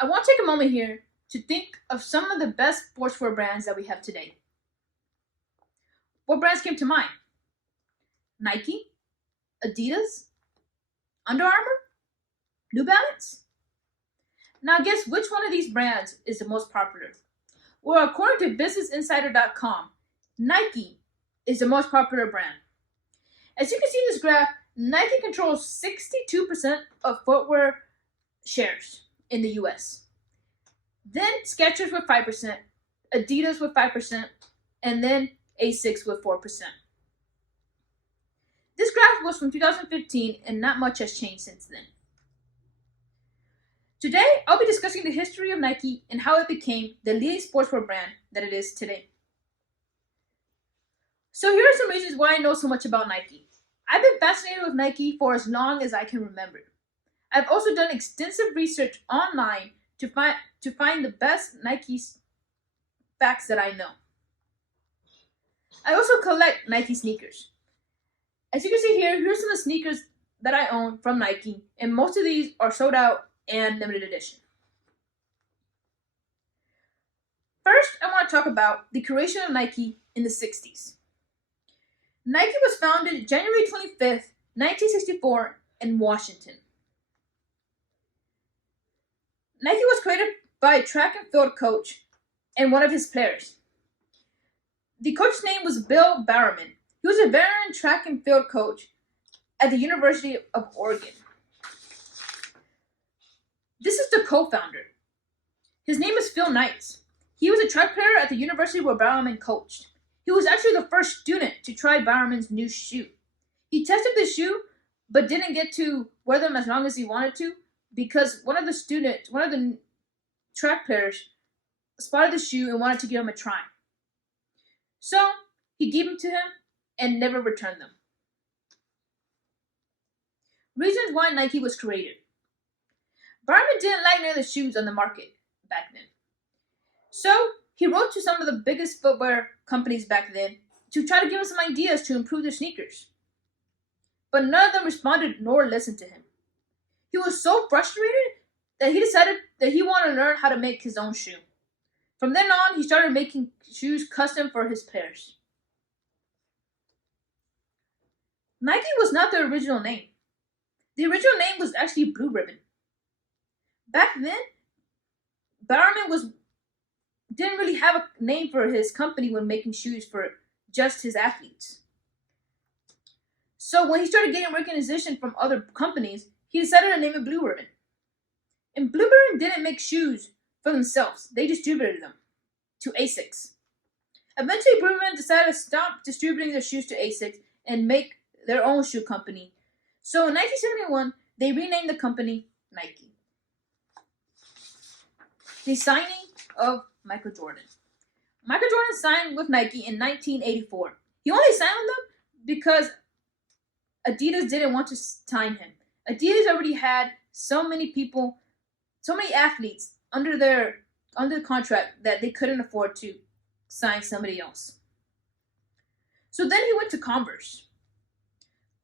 I want to take a moment here to think of some of the best sportswear brands that we have today. What brands came to mind? Nike, Adidas, Under Armour, New Balance? Now, guess which one of these brands is the most popular? Well, according to BusinessInsider.com, Nike is the most popular brand. As you can see in this graph, Nike controls 62% of footwear shares in the US. Then Skechers with 5%, Adidas with 5%, and then Asics with 4%. This graph was from 2015 and not much has changed since then. Today, I'll be discussing the history of Nike and how it became the leading sportswear brand that it is today. So here are some reasons why I know so much about Nike. I've been fascinated with Nike for as long as I can remember. I've also done extensive research online to find the best Nike facts that I know. I also collect Nike sneakers. As you can see here, here's some of the sneakers that I own from Nike, and most of these are sold out and limited edition. First, I want to talk about the creation of Nike in the 60s. Nike was founded January 25th, 1964 in Washington. Nike was created by a track and field coach and one of his players. The coach's name was Bill Bowerman. He was a veteran track and field coach at the University of Oregon. This is the co-founder. His name is Phil Knight. He was a track player at the university where Bowerman coached. He was actually the first student to try Bowerman's new shoe. He tested the shoe, but didn't get to wear them as long as he wanted to because one of the track players, spotted the shoe and wanted to give him a try. So he gave them to him and never returned them. Reasons why Nike was created. Bowerman didn't like none of the shoes on the market back then. So he wrote to some of the biggest footwear companies back then to try to give them some ideas to improve their sneakers. But none of them responded nor listened to him. He was so frustrated that he decided that he wanted to learn how to make his own shoe. From then on, he started making shoes custom for his players. Nike was not the original name. The original name was actually Blue Ribbon. Back then, Bowerman didn't really have a name for his company when making shoes for just his athletes. So when he started getting recognition from other companies, he decided to name it Blue Ribbon. And Blue Ribbon didn't make shoes for themselves. They distributed them to Asics. Eventually, Blue Ribbon decided to stop distributing their shoes to Asics and make their own shoe company. So in 1971, they renamed the company Nike. The signing of Michael Jordan. Michael Jordan signed with Nike in 1984. He only signed with them because Adidas didn't want to sign him. Adidas already had so many athletes under the contract that they couldn't afford to sign somebody else. So then he went to Converse.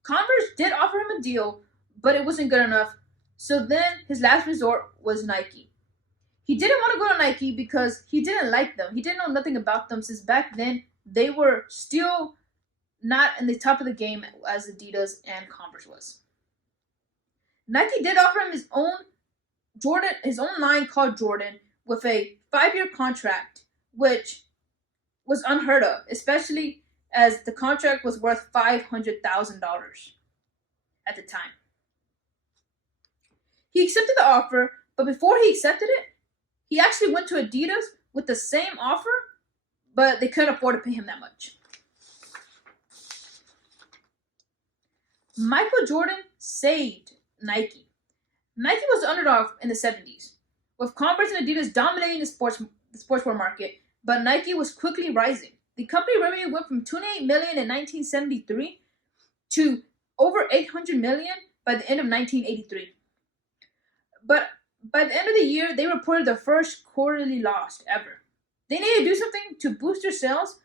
Converse did offer him a deal, but it wasn't good enough. So then his last resort was Nike. He didn't want to go to Nike because he didn't like them. He didn't know nothing about them since back then they were still not in the top of the game as Adidas and Converse was. Nike did offer him his own line called Jordan with a 5-year contract, which was unheard of, especially as the contract was worth $500,000 at the time. He accepted the offer, but before he accepted it, he actually went to Adidas with the same offer, but they couldn't afford to pay him that much. Michael Jordan saved Nike. Nike was the underdog in the 70s, with Converse and Adidas dominating the sportswear market, but Nike was quickly rising. The company revenue went from $28 million in 1973 to over $800 million by the end of 1983. But by the end of the year, they reported their first quarterly loss ever. They needed to do something to boost their sales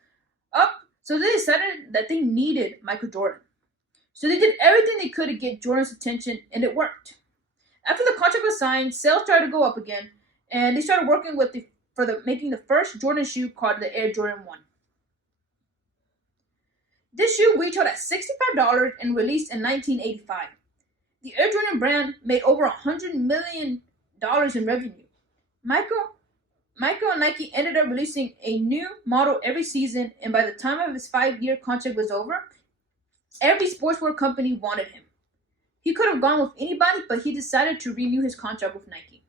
up, so they decided that they needed Michael Jordan. So they did everything they could to get Jordan's attention, and it worked. After the contract was signed, sales started to go up again, and they started working with making the first Jordan shoe called the Air Jordan 1. This shoe retailed at $65 and released in 1985. The Air Jordan brand made over $100 million in revenue. Michael Michael and Nike ended up releasing a new model every season, and by the time of his 5-year contract was over, every sportswear company wanted him. He could have gone with anybody, but he decided to renew his contract with Nike.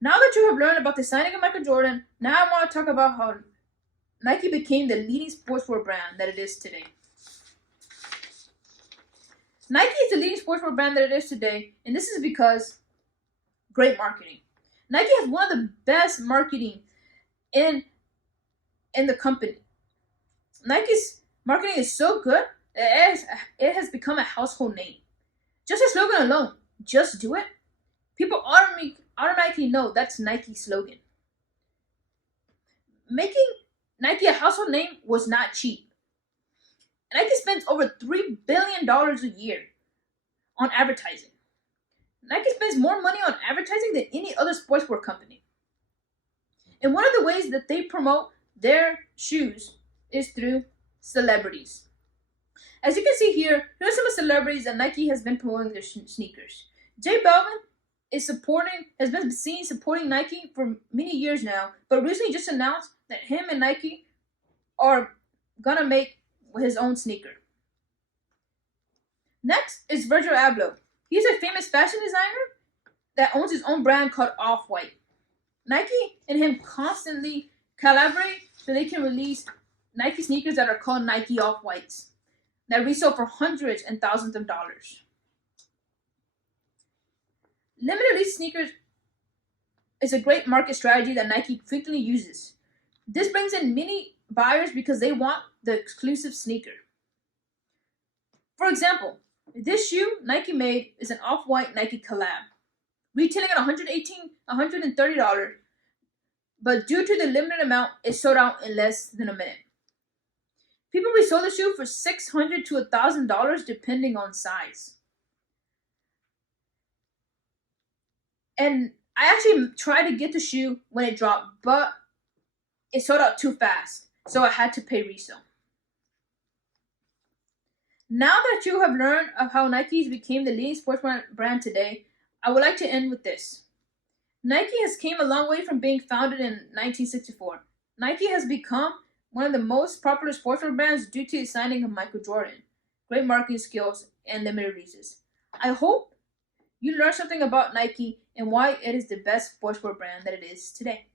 Now that you have learned about the signing of Michael Jordan, now I want to talk about how Nike became the leading sportswear brand that it is today. Nike is the leading sportswear brand that it is today, and this is because great marketing. Nike has one of the best marketing in the company. Nike's marketing is so good that it has become a household name. Just a slogan alone, just do it, people automatically know that's Nike's slogan. Making Nike a household name was not cheap. Nike spends over $3 billion a year on advertising. Nike spends more money on advertising than any other sportswear company. And one of the ways that they promote their shoes is through celebrities. As you can see here are some of the celebrities that Nike has been promoting their sneakers. J Balvin has been seen supporting Nike for many years now, but recently just announced that him and Nike are gonna make his own sneaker. Next is Virgil Abloh. He's a famous fashion designer that owns his own brand called Off-White. Nike and him constantly collaborate so they can release Nike sneakers that are called Nike Off-Whites that resell for hundreds and thousands of dollars. Limited release sneakers is a great market strategy that Nike frequently uses. This brings in many buyers because they want the exclusive sneaker. For example, this shoe Nike made is an Off-White Nike collab, retailing at $130, but due to the limited amount, it sold out in less than a minute. People resold the shoe for $600 to $1,000 depending on size. And I actually tried to get the shoe when it dropped, but it sold out too fast, so I had to pay resale. Now that you have learned of how Nike became the leading sports brand today, I would like to end with this. Nike has came a long way from being founded in 1964. Nike has become one of the most popular sportswear brands due to the signing of Michael Jordan, great marketing skills, and limited releases. I hope you learned something about Nike and why it is the best sportswear brand that it is today.